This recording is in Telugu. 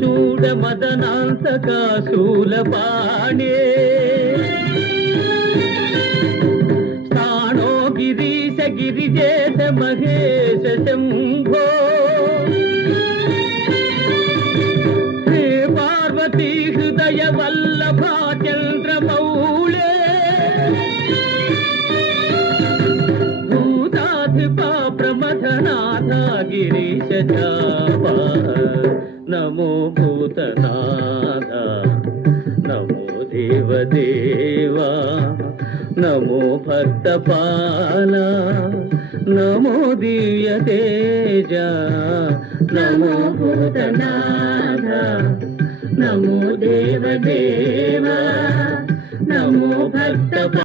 చూడ మదనాంతక శూలపాణే స్థాణో గిరీశ గిరిజేశ మహేశ శంభో హే పార్వతీ హృదయ వల్లభా చంద్రమౌళే భూతాధిపా ప్రమథనాథ గిరీశ చాపా నమో భూతనాథ నమో దేవదేవా నమో భక్తపాల నమో దివ్య తేజ నమో భూతనాథ నమో దేవదేవా నమో భక్త